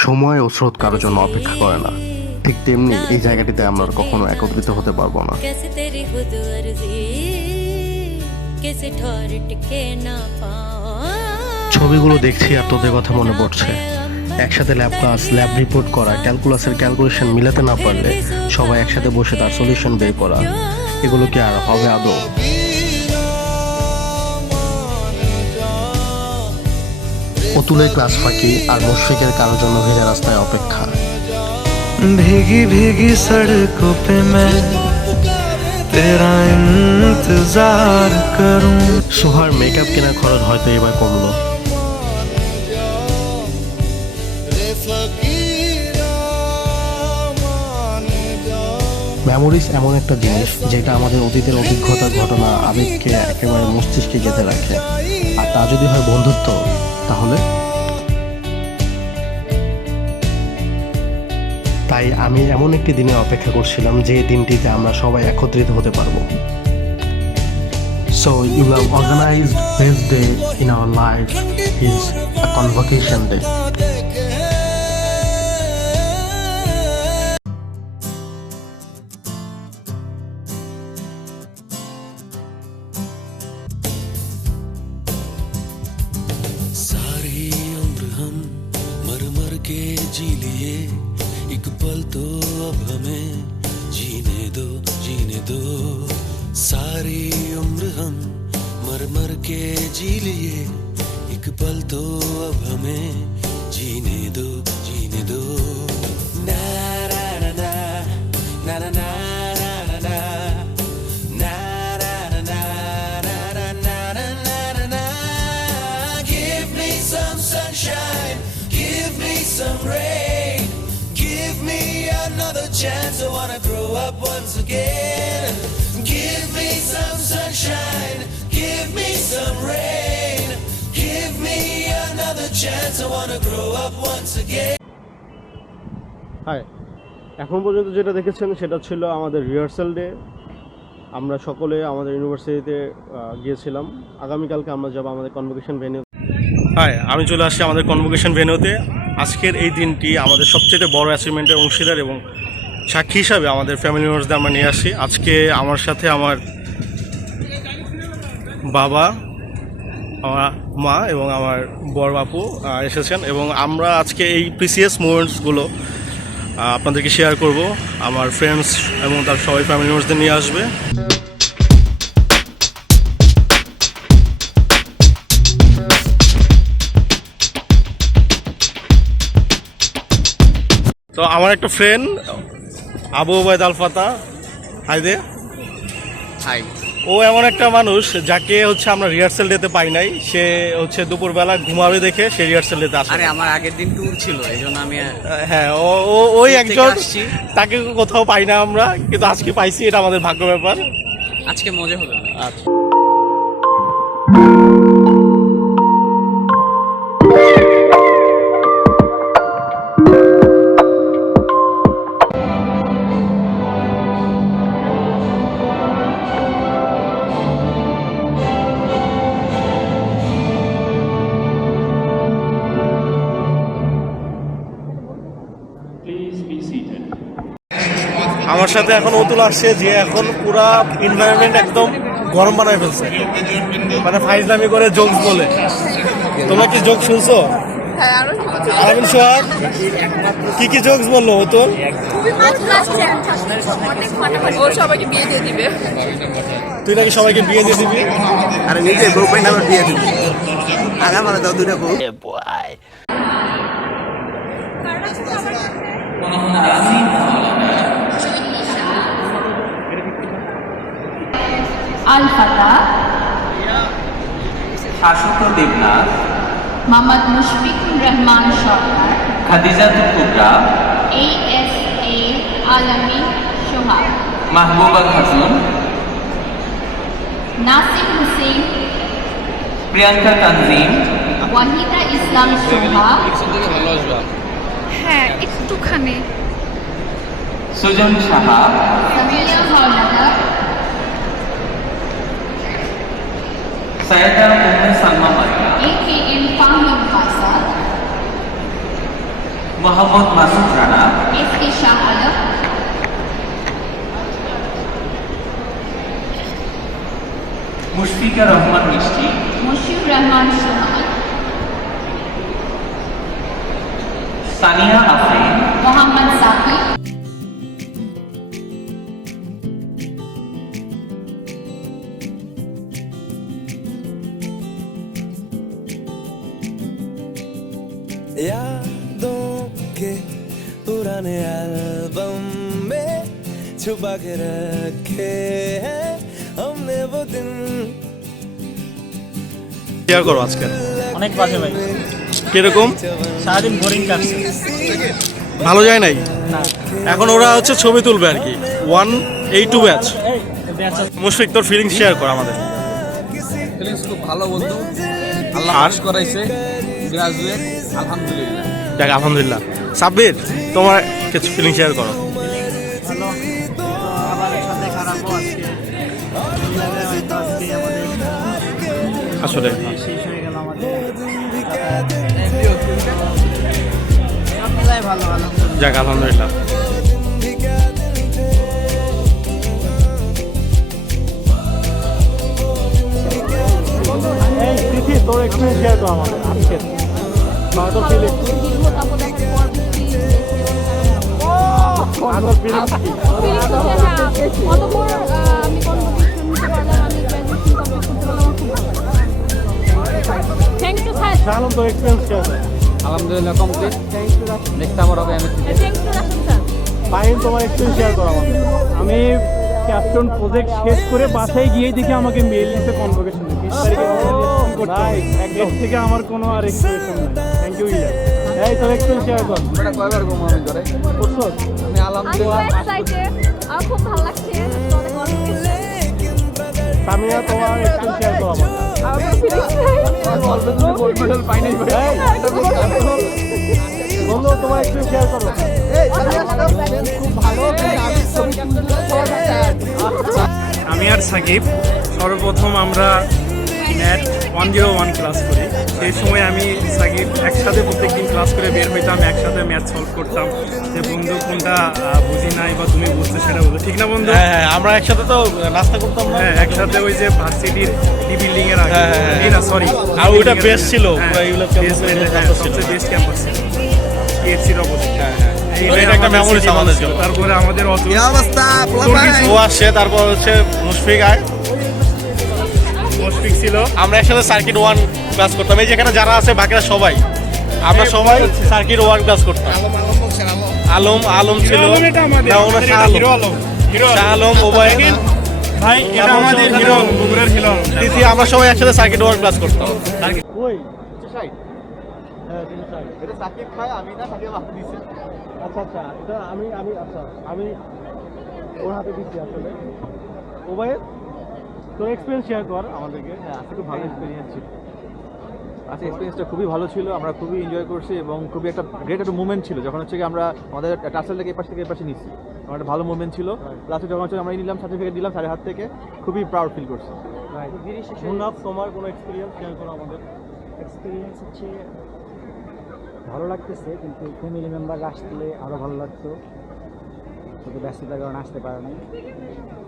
সময় ও স্রোত কারোর জন্য অপেক্ষা করে না, ঠিক তেমনি এই জায়গাটিতে আমরা আর কখনো একত্রিত হতে পারবো না। ছবিগুলো দেখছি আর তোদের কথা মনে পড়ছে। একসাথে ল্যাব ক্লাস, ল্যাব রিপোর্ট করা, ক্যালকুলাসের ক্যালকুলেশন মিলাতে না পারলে সবাই একসাথে বসে তার সলিউশন বের করা, এগুলো কি আর হবে আদৌ? অতুলের ক্লাস ফাঁকি আর মুশফিকের কারোর জন্য ভেজা রাস্তায় অপেক্ষা। भीगी भीगी सड़कों पे मैं तेरा इंतजार करूं। সোহার মেকআপ কেনার খরচ হয়তো এবার কমলো। মেমোরিজ এমন একটা জিনিস যেটা আমাদের অতীতের অভিজ্ঞতা, ঘটনা, আবেগকে একেবারে মস্তিষ্কে গেঁথে রাখে। আর তা যদি হয় বন্ধুত্ব, তাহলে তাই আমি এমন একটি দিনে অপেক্ষা করছিলাম যে দিনটিতে আমরা সবাই একত্রিত হতে পারবো। So you have organized best day in our life is a convocation day. सारी उम्र हम मर मर के जी लिए, एक पल तो अब हमें जीने दो। सारी उम्र हम मर मर के जी लिए, एक पल तो अब हमें जीने दो। ना ना ना ना ना ना ना ना ना ना ना ना ना। Give me some sunshine, give me some rain, give me another chance. I wanna grow up once again. Give me some sunshine, give me some rain, give me another chance. I wanna grow up once again. Hi, এখন পর্যন্ত যেটা দেখেছেন সেটা ছিল আমাদের rehearsal day. আমরা সকলে আমাদের ইউনিভার্সিটিতে গিয়েছিলাম। আগামীকালকে আমরা যাব আমাদের কনভোকেশন ভেন্যু। হাই, আমি চলে আসছি আমাদের কনভোকেশন ভেন্যুতে। আজকের এই দিনটি আমাদের সবচেয়ে বড় অ্যাচিভমেন্টের অংশীদার এবং সাক্ষী হিসাবে আমাদের ফ্যামিলি মেম্বারসদের আমরা নিয়ে আসি। আজকে আমার সাথে আমার বাবা, আমার মা এবং আমার বড় বাপু এসেছেন এবং আমরা আজকে এই প্রিসিয়াস মোমেন্টসগুলো আপনাদেরকে শেয়ার করব। আমার ফ্রেন্ডস এবং তার সবাই ফ্যামিলি মেম্বারসদের নিয়ে আসবে। তো আমার একটা ফ্রেন্ড আবু ওবায়দ আল ফাতা, হাই দে। হাই। ও এমন একটা মানুষ যাকে হচ্ছে আমরা রিহার্সাল ডেতে পাই নাই। সে হচ্ছে দুপুরবেলা ঘুমাবে দেখে সে রিহার্সাল ডেতে আসে। আরে আমার আগের দিন ট্যুর ছিল, এই জন্য আমি হ্যাঁ, ওই একজন, তাকে কোথাও পাই না আমরা, কিন্তু আজকে পাইছি, এটা আমাদের ভাগ্য ব্যাপার। আজকে মজা হলো। আচ্ছা, আমার সাথে এখন অতুল আসছে, যে এখন পুরা এনভায়রনমেন্ট একদম গরম বানায় ফেলছে, মানে ফাইজলামি করে জোকস বলে। তোমরা কি জোক শুনছো? আলামিন সোহাগ কি জোকস বললো অতুল? তুই নাকি সবাইকে বিয়ে দিয়ে দিবি? আরে নিজে বউ পাই না আবার বিয়ে দিবি, আগার মানে দাও দুইটা বউ। আল ফাতা, শাশ্বত দেবনাথ, মোহাম্মদ মুশফিকুর রহমান সরকার, খাদিজাতুল কুবরা, ASA আলামী সোহাগ, মাহবুবা খাতুন, নাসির হুসেন, প্রিয়াঙ্কা তানজিম, ওয়াহিদা ইসলাম সোহা, হ্যাঁ একটুখানি, সুজন সাহা, সামিয়া হাওলাদার, সৈয়দা উম্মে সালমা মারিয়া, AKM ফাহিম ফাসাদ, মোহাম্মদ মাসুদ রানা, এস.কে. শাহ আলম, মুশফিকা রহমান মিষ্টি, মশিউর রহমান সুমন, সানিয়া আফরিন, মোহাম্মদ সাকিব, यादों के पुराने एल्बम में छुपा के रखे हैं हमने वो दिन শেয়ার করো আজকে অনেক বাজে ভাই, কিরকম সারাদিন বোরিং কাটছে। ভালো যায় নাই এখন ওরা হচ্ছে ছবি তুলবে আর কি 182 ব্যাচ এই ব্যাচ মুশফিক তোর ফিলিংস শেয়ার কর আমাদের ফিলিংস খুব ভালো বন্ধু, আল্লাহ আর? পাস করাইছে, গ্রাজুয়েট, আলহামদুলিল্লাহ। দেখ আলহামদুলিল্লাহ। সাব্বির তোমার কিছু ফিলিং শেয়ার করো। ভালো, আমার সাথে খারাপও আজকে হয়তো আজকে আমাদের আসলে শেষ হয়ে গেল আমাদের সব মিলাই ভালো ভালো। যাক আলহামদুলিল্লাহ। এই তিথি তোর এক্সপিরিয়েন্স শেয়ার কর আমাদের আজকে তোর ফিলিং তোর ফিলিং শালম তোর এক্সপিরিয়েন্স শেয়ার কর। আলহামদুলিল্লাহ কমপ্লিট, নেক্সট আমার হবে ফাইন তোমার এক্সপিরিয়েন্স শেয়ার কর আমাদের। আমি ক্যাপ্টন প্রজেক্ট শেষ করে বাসায় গিয়ে দেখি আমাকে মেল দিতে কনভোকেশন এর থেকে আমার কোনো আর এক্সপিরিয়েন্স নাই। থ্যাংক ইউ ইলা। এই তোর এক্সপিরিয়েন্স শেয়ার কর। এটা কয়বার ঘুমো আমি ধরে করছো? আমি আলহামদুলিল্লাহ আমার খুব ভালো লাগছে, অনেক অনেক সামিয়া তোমার এক্সপিরিয়েন্স শেয়ার কর আমাদের। গোল্ড মেডেল পাইনি ভাই। বন্ধু তোমার এক্সপিরিয়েন্স শেয়ার করো। আমি আর সাকিব সর্বপ্রথম আমরা ম্যাথ 101 ক্লাস করি। সেই সময় আমি সাকিব একসাথে প্রত্যেকদিন ক্লাস করে বের হইতাম, একসাথে ম্যাথ সলভ করতাম, যে বন্ধু কোনটা বুঝি নাই বা তুমি বুঝছো সেটা বলো, ঠিক না বন্ধু? হ্যাঁ আমরা একসাথে তো নাস্তা করতাম না? হ্যাঁ, একসাথে ওই যে ভার্সিটির ডি বিল্ডিং এর আগে, হ্যাঁ, এই না সরি, আর ওইটা বেস্ট ছিল, এইগুলো সবচেয়ে বেস্ট ক্যাম্পাস ছিল পিএসসির অপোজিট। এটা একটা memories আমাদের ছিল। তারপরে আমাদের কি অবস্থা ও আসছে, তারপর হচ্ছে মুশফিক আর মুশফিক ছিল। আমরা একসাথে সার্কিট 1 ক্লাস করতাম। এই যেখানে যারা আছে বাকিরা সবাই, আমরা সবাই সার্কিট 1 ক্লাস করতাম। আলম ছিল না, ওনার শাহ আলম, শাহ আলম, ওবায়দ, ভাই এটা আমাদের হিরো, বগুড়ার হিরো। তিথি, আমরা সবাই একসাথে সার্কিট 1 ক্লাস করতাম। ওই এটা সাকিব খায়, আমি না সাকিব আপনি দিছে। আচ্ছা আচ্ছা, এটা আমি ওর হাতে দিচ্ছি আসলে। ওবায়দ তোর এক্সপিরিয়েন্স শেয়ার কর আমাদেরকে। হ্যাঁ, আজকে খুব ভালো এক্সপিরিয়েন্স ছিল। আজকে এক্সপিরিয়েন্সটা খুবই ভালো ছিল, আমরা খুবই এনজয় করছি এবং খুবই একটা গ্রেট একটা মুভমেন্ট ছিল যখন হচ্ছে কি আমরা আমাদের টার্সেল থেকে এপাশ থেকে এপাশে নিচ্ছি। আমার একটা ভালো মুভমেন্ট ছিল। লাস্টে যখন হচ্ছে আমরা নিলাম সার্টিফিকেট দিলাম স্যারের হাত থেকে, খুবই প্রাউড ফিল করছি। মুনাফ তোমার কোনো এক্সপিরিয়েন্স শেয়ার করো আমাদের। এক্সপিরিয়েন্স হচ্ছে ভালো লাগতেছে, কিন্তু ফ্যামিলি মেম্বার আসলে আরও ভালো লাগতো, শুধু ব্যস্ততার কারণে আসতে পারে নাই,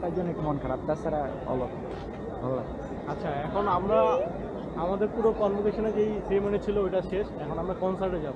তার জন্য একটু মন খারাপ। তাছাড়া ভালো লাগছে। আচ্ছা, এখন আমরা আমাদের পুরো কনভোকেশনে যেই সেরেমনি ছিল ওটা শেষ, এখন আমরা কনসার্টে যাব।